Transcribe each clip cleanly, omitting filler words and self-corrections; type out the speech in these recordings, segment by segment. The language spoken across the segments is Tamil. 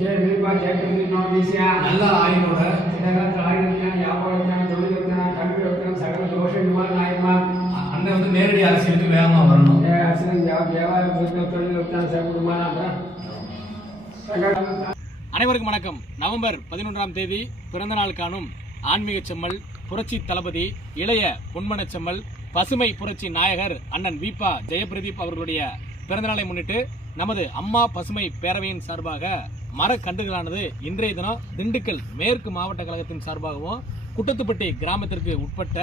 நல்ல ஆயுளோட அண்ணன் வந்து நேரடி அரசியலுக்கு வேகமா வரணும். அனைவருக்கும் வணக்கம். நவம்பர் 11ஆம் தேதி பிறந்த நாள் காணும் ஆன்மீக செம்மல், புரட்சி தளபதி, இளைய பொன்மன செம்மல், பசுமை புரட்சி நாயகர் அண்ணன் வீபா ஜெயபிரதீப் அவர்களுடைய பிறந்தநாளை முன்னிட்டு நமது அம்மா பசுமை பேரவையின் சார்பாக மரக்கன்றுகளானது இன்றைய தினம் திண்டுக்கல் மேற்கு மாவட்ட கழகத்தின் சார்பாகவும் குட்டத்துப்பட்டி கிராமத்திற்கு உட்பட்ட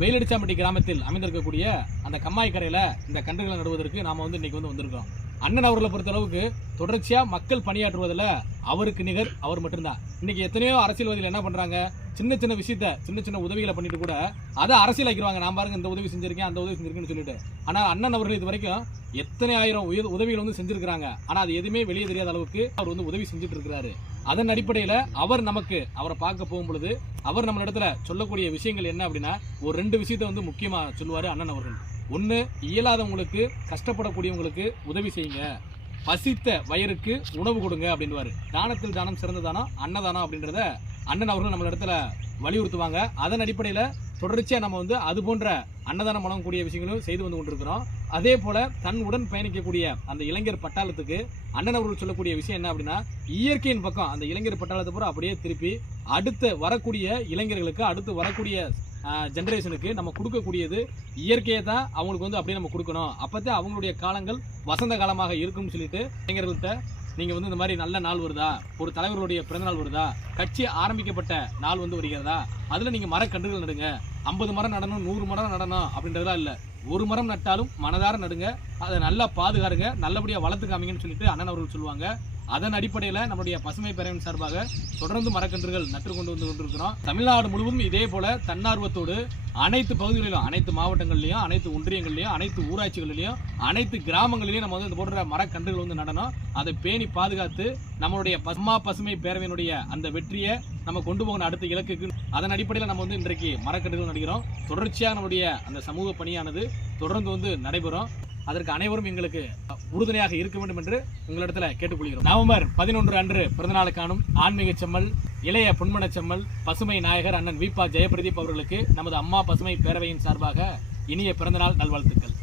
வெயிலடிச்சாம்பட்டி கிராமத்தில் அமைந்திருக்கக்கூடிய அந்த கம்மாய் கரையில இந்த கன்றுகளை நடுவதற்கு நாம வந்து இன்னைக்கு வந்திருக்கோம். அண்ணன் அவர்களை பொறுத்த அளவுக்கு தொடர்ச்சியா மக்கள் பணியாற்றுவதில் அவருக்கு நிகர் அவர் மட்டும்தான். இன்னைக்கு எத்தனையோ அரசியல்வாதிகள் என்ன பண்றாங்க, சின்ன சின்ன விஷயத்த சின்ன சின்ன உதவிகளை பண்ணிட்டு கூட அதை அரசியல் ஆக்கிடுவாங்க. நான் பாருங்க இந்த உதவி செஞ்சிருக்கேன், அந்த உதவி செஞ்சிருக்கேன்னு சொல்லிட்டு. ஆனா அண்ணன் அவர்கள் இது வரைக்கும் எத்தனை ஆயிரம் உதவிகள் வந்து செஞ்சிருக்கிறாங்க. ஆனா அது எதுவுமே வெளியே தெரியாத அளவுக்கு அவர் வந்து உதவி செஞ்சுட்டு இருக்கிறாரு. அதன் அடிப்படையில அவரை பார்க்க போகும் பொழுது அவர் நம்ம இடத்துல சொல்லக்கூடிய விஷயங்கள் என்ன அப்படின்னா, ஒரு 2 விஷயத்த வந்து முக்கியமா சொல்லுவாரு அண்ணன் அவர்கள். ஒன்று, இயலாதவங்களுக்கு, கஷ்டப்படக்கூடியவங்களுக்கு உதவி செய்யுங்க, பசித்த வயிறுக்கு உணவு கொடுங்க அப்படின்வாரு. தானத்தில் தானம் சிறந்த தானம் அன்னதானம் அப்படின்றத அண்ணன் அவர்கள் நம்ம இடத்துல வலியுறுத்துவாங்க. அதன் அடிப்படையில தொடர்ச்சியா நம்ம வந்து அது போன்ற அன்னதானம் வழங்கக்கூடிய விஷயங்களும் செய்து வந்து கொண்டிருக்கிறோம். அதே போல தன் உடன் பயணிக்கக்கூடிய அந்த இளைஞர் பட்டாளத்துக்கு அண்ணன் அவர்கள் சொல்லக்கூடிய விஷயம் என்ன அப்படின்னா, இயற்கையின் பக்கம் அந்த இளைஞர் பட்டாளத்தை பூரா அப்படியே திருப்பி அடுத்து வரக்கூடிய இளைஞர்களுக்கு, அடுத்து வரக்கூடிய ஜெனரேஷனுக்கு நம்ம கொடுக்கக்கூடியது இயற்கையை தான் அவங்களுக்கு வந்து அப்படியே நம்ம கொடுக்கணும். அப்பதான் அவங்களுடைய காலங்கள் வசந்த காலமாக இருக்கும்னு சொல்லிட்டு இளைஞர்கள்ட்ட நீங்க வந்து இந்த மாதிரி நல்ல நாள் வருதா, ஒரு தலைவர்களுடைய பிறந்த நாள் வருதா, கட்சி ஆரம்பிக்கப்பட்ட நாள் வந்து வருகிறதா, அதுல நீங்க மரக்கன்றுகள் நடுங்க. 50 மரம் நடணும், 100 மரம் நடணும் அப்படின்றதுலாம் இல்ல. ஒரு மரம் நட்டாலும் மனதார நடுங்க, அதை நல்லா பாதுகாருங்க, நல்லபடியா வளர்த்து காமிங்கன்னு சொல்லிட்டு அண்ணன் அவர்கள் சொல்லுவாங்க. அதன் அடிப்படையில் நம்முடைய பசுமை பேரவையின் சார்பாக தொடர்ந்து மரக்கன்றுகள் நட்டு கொண்டு வந்து கொண்டிருக்கிறோம். தமிழ்நாடு முழுவதும் இதே போல தன்னார்வத்தோடு அனைத்து பகுதிகளிலும், அனைத்து மாவட்டங்கள்லையும், அனைத்து ஒன்றியங்கள்லையும், அனைத்து ஊராட்சிகளிலையும், அனைத்து கிராமங்களிலையும் நம்ம வந்து இந்த போன்ற மரக்கன்றுகள் வந்து நடணும். அதை பேணி பாதுகாத்து நம்மளுடைய பசுமை பேரவையினுடைய அந்த வெற்றியை நம்ம கொண்டு போகணும் அடுத்த இலக்குக்கு. அதன் அடிப்படையில் நம்ம வந்து இன்றைக்கு மரக்கன்றுகள் நடுகிறோம். தொடர்ச்சியாக நம்முடைய அந்த சமூக பணியானது தொடர்ந்து வந்து நடைபெறும். அதற்கு அனைவரும் எங்களுக்கு உறுதுணையாக இருக்க வேண்டும் என்று உங்களிடத்தில் கேட்டுக்கொள்கிறோம். நவம்பர் 11 அன்று பிறந்தநாள் காணும் ஆன்மீக செம்மல், இளைய பொன்மன செம்மல், பசுமை நாயகர் அண்ணன் வீபா ஜெயபிரதீப் அவர்களுக்கு நமது அம்மா பசுமை பேரவையின் சார்பாக இனிய பிறந்தநாள் நல்வாழ்த்துக்கள்.